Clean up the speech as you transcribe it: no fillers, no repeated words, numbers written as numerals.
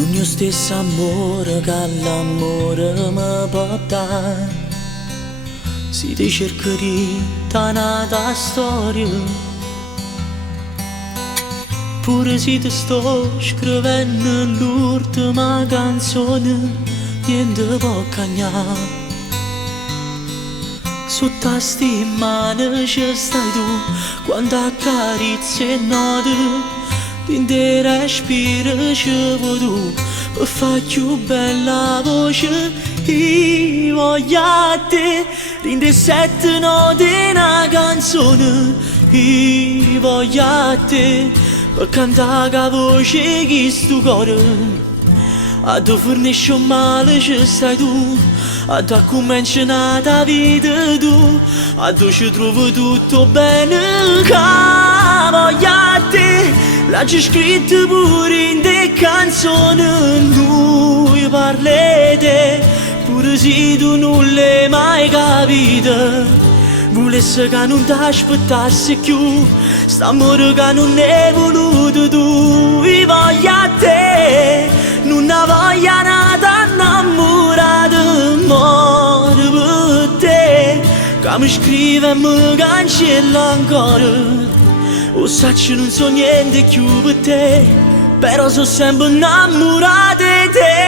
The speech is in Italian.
Non mio stesso amore che l'amore mi porta. Si ti cerca di tanata storia, pure se ti sto scrivendo l'ultima canzone, niente può cagnare. Sotto a sti mani ci stai tu, quando accarezzi e noti, dinte respiro ci vuoi tu, per far più bella voce. Io voglio a te, rinde sette note una canzone. Io voglio a te, per cantare la voce che sto cuore. A tu fornisci un male ci stai tu, a tu cominci nata vita tu, a tu ci trovo tutto bene che voglio a te. L'hai scritto pure in te canzoni, lui parla te, pure se tu non l'hai mai capito. Volessi che non ti aspettassi più, st'amore che non hai voluto tu. Io voglio a te, non ho voglia nata innamorata, muore per te, che mi scrive e mi cancella ancora. O sacci non so niente più per te, però sono sempre innamorata di te.